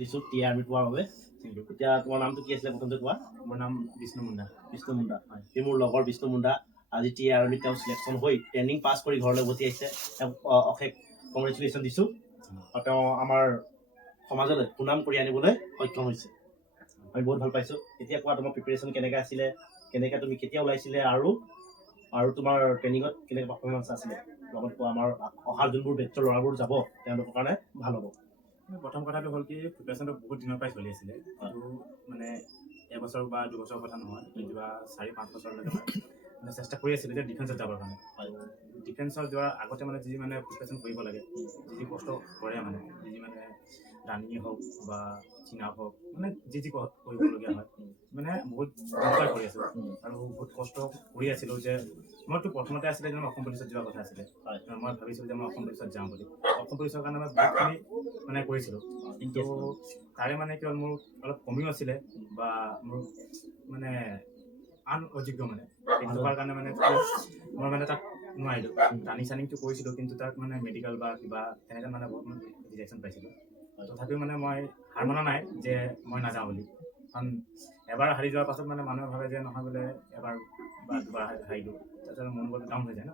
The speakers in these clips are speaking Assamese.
দিছোঁ টি আৰ্মি পোৱাৰ বাবে। এতিয়া তোমাৰ নামটো কি আছিলে প্ৰথমতে কোৱা? মোৰ নাম বিষ্ণু মুণ্ডা। বিষ্ণু মুণ্ডা, হয়। এই মোৰ লগৰ বিষ্ণু মুণ্ডা আজি টি আৰ্মিত তেওঁ চিলেকশ্যন হৈ ট্ৰেইনিং পাছ কৰি ঘৰলৈ উভতি আহিছে। তেওঁক অশেষ কংগ্ৰেচুলেশ্যন দিছোঁ। আৰু তেওঁ আমাৰ সমাজলৈ সুনাম কৰি আনিবলৈ সক্ষম হৈছে। আমি বহুত ভাল পাইছোঁ। এতিয়া কোৱা তোমাৰ প্ৰিপেৰেশ্যন কেনেকৈ আছিলে, কেনেকৈ তুমি কেতিয়া ওলাইছিলে আৰু তোমাৰ ট্ৰেইনিঙত কেনেকৈ পাৰফৰ্মেঞ্চ আছিলে লগত কোৱা। আমাৰ অহা যোনবোৰ বেটছৰ ল'ৰাবোৰ যাব তেওঁলোকৰ কাৰণে ভাল হ'ব। প্ৰথম কথাটো হ'ল কি প্ৰিপেৰেশ্যনটো বহুত দিনৰ পৰাই চলি আছিলে। আৰু মানে এবছৰ বা দুবছৰৰ কথা নহয়, কিবা 4-5 বছৰলৈকে মানে চেষ্টা কৰি আছিলোঁ যে ডিফেন্সত যাবৰ কাৰণে। ডিফেন্সত যোৱাৰ আগতে মানে যি মানে প্ৰিপেৰেশ্যন কৰিব লাগে, যি কষ্ট কৰে মানে ৰানিঙে হওক বা চিনাপ হওক, মানে যি কৰিবলগীয়া হয় মানে বহুত দিনৰ কৰি আছিলোঁ। আৰু বহুত কষ্ট কৰি আছিলোঁ যে মইতো প্ৰথমতে আছিলে যে মই অসম পুলিচত যোৱাৰ কথা আছিলে। মই ভাবিছিলোঁ যে মই অসম পুলিচত যাওঁ বুলি। অসম পুলিচৰ কাৰণে মই বহুতখিনি মানে কৰিছিলোঁ। কিন্তু তাৰে মানে কি হ'ল মোৰ অলপ কমিও আছিলে বা মোৰ মানে অযোগ্য মানে থকাৰ কাৰণে মানে মই মানে তাত নোৱাৰিলোঁ। ৰানিংটো কৰিছিলোঁ কিন্তু তাত মানে মেডিকেল বা কিবা তেনেকৈ মানে বহুত ৰিজেকশ্যন পাইছিলোঁ। তথাপিও মানে মই হাৰ মনা নাই যে মই নাযাওঁ বুলি। কাৰণ এবাৰ হাৰি যোৱাৰ পাছত মানে মানুহে ভাবে যে নহয় বোলে এবাৰ বা দুবাৰ হাৰিলোঁ, তাৰপিছত মনোবলটো ডাউন হৈ যায় ন।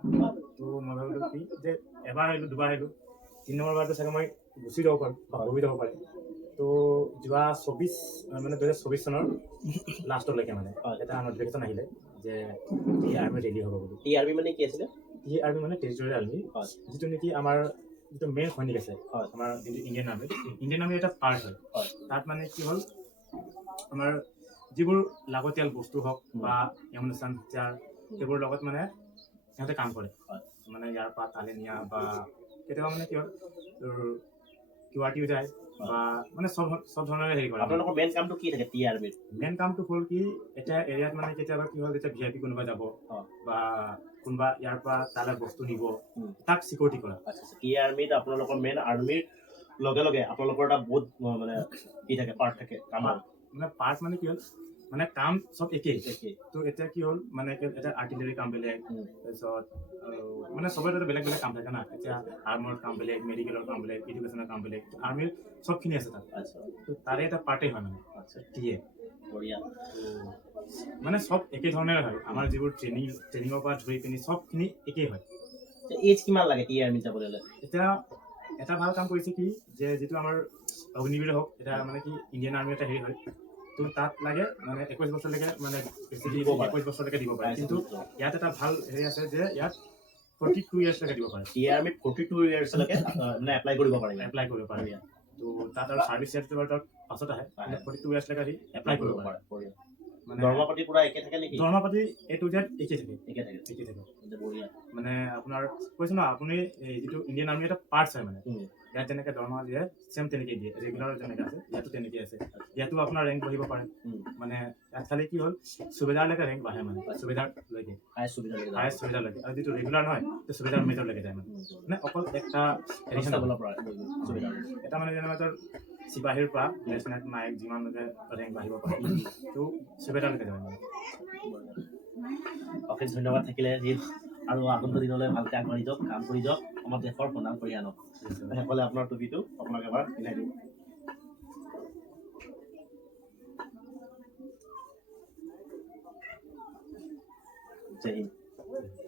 তো মই ভাবিলোঁ কি যে এবাৰ হাৰিলোঁ, দুবাৰ হাৰিলোঁ, 3 নম্বৰ বাৰটো চাগে মই গুচি যাব পাৰোঁ বা হৈ যাব পাৰে। তো যোৱা 2024 চনৰ লাষ্টলৈকে মানে এটা নটিফিকেশ্যন আহিলে যে টি আৰ্মি ৰেডি হ'ব বুলি। টি আৰ্মি মানে কি আছিলে? টি আৰ্মি মানে টেৰিটৰিয়েল আৰ্মি, যিটো নেকি আমাৰ যিটো মেইন সৈনিক আছে আমাৰ যিটো ইণ্ডিয়ান আৰ্মিৰ এটা পাৰ্ট হয়। তাত মানে কি হ'ল আমাৰ যিবোৰ লাগতিয়াল বস্তু হওক বা এমুনেশ্যন হাতিয়াৰ সেইবোৰ লগত মানে সিহঁতে কাম কৰে। মানে ইয়াৰ পৰা তালে নিয়া বা কেতিয়াবা মানে কি হ'ল তোৰ কিউআৰটিও যায় বা মানে চব ধৰণৰে হেৰি কৰে। আপোনালোকৰ মেইন কামটো কি থাকে টি আৰ্মিৰ? মেইন কামটো হ'ল কি এতিয়া এৰিয়াত মানে কেতিয়াবা কি হ'ল যেতিয়া VIP কোনোবা যাব বা কোনোবা ইয়াৰ পৰা তালৈ বস্তু নিব, তাক চিকিউৰিটি কৰা। টি আৰ্মিত আপোনালোকৰ মেইন আৰ্মিৰ লগে লগে আপোনালোকৰ এটা বহুত মানে কি থাকে, পাৰ্ট থাকে কামৰ। মানে পাৰ্ট মানে কি হ'ল মানে কাম চব একেই। তো এতিয়া কি হ'ল মানে এটা আৰ্টিলাৰী কাম বেলেগ, তাৰপিছত মানে চবৰে তাতে বেলেগ বেলেগ কাম থাকে না। এতিয়া আৰ্মৰ কাম বেলেগ, মেডিকেলৰ কাম বেলেগ, এডুকেশ্যনৰ কাম বেলেগ, আৰ্মিৰ চবখিনি আছে তাত। তো তাৰে এটা পাৰ্টেই হয় মানে টিয়ে। মানে চব একে ধৰণেৰে হয়। আমাৰ যিবোৰ ট্ৰেইনিঙৰ পৰা ধৰি পিনি চবখিনি একেই হয়। এজ কিমান লাগে টি আৰ্মিত যাবলৈ হ'লে? এতিয়া এটা ভাল কাম কৰিছে কি যে যিটো আমাৰ অগ্নিবীৰ হওক, এটা মানে কি ইণ্ডিয়ান আৰ্মিৰ এটা হেৰি হয়, তো তাত লাগে মানে 21 বছৰলৈকে মানে 21 বছৰলৈকে দিব পাৰে। কিন্তু ইয়াত এটা ভাল হেৰি আছে যে ইয়াত 42 ইয়াৰ্ছলৈকে দিব পাৰে। টি আৰ্মিত 42 ইয়াৰ্ছলৈকে মানে এপ্লাই কৰিব পাৰে। তো তাত আৰু ছাৰ্ভিচ ইয়াৰটো তাত পাছত আহে, 42 ইয়াৰ্ছলৈকে আহি এপ্লাই কৰিব পাৰে। মানে দৰমহা পাতি পুৰা একে থাকে নেকি? দৰমহা পাতি A to Z একে থাকে। মানে আপোনাৰ কৈছো ন, আপুনি যিটো ইণ্ডিয়ান আৰ্মি এটা পাৰ্টছ হয় মানে ইয়াত যেনেকে দৰমহা দিয়ে চেম তেনেকে দিয়ে। ৰেগুলাৰ যেনেকে আছে ইয়াতো তেনেকে আছে। ইয়াতো আপোনাৰ ৰেংক বাঢ়িব পাৰে। মানে ইয়াত খালি কি হ'ল সুবেদাৰলৈকে ৰেংক বাঢ়ে মানে সুবেদাৰলৈকে, হায়েষ্ট সুবেদাৰলৈকে। আৰু যিটো ৰেগুলাৰ নহয় সেইটো সুবেদাৰ মেজৰলৈকে যায় মানে অকল একটা এটা মানে যেনেকুৱা চিপাহীৰ পৰা লেফটেনেণ্ট নায়ক যিমানলৈকে ৰেংক বাঢ়িব পাৰে তো সুবেদাৰলৈকে যায় মানে। অশেষ ধন্যবাদ থাকিলে যি আৰু আগন্তুক দিনলৈ ভালকৈ আগবাঢ়ি যাওক, কাম কৰি যাওক, আমাৰ দেশৰ সুনাম কৰি আনক। সেইসকলে আপোনাৰ টুপিটো আপোনাক এবাৰ পিন্ধাই দিব। জয় হিন্দ।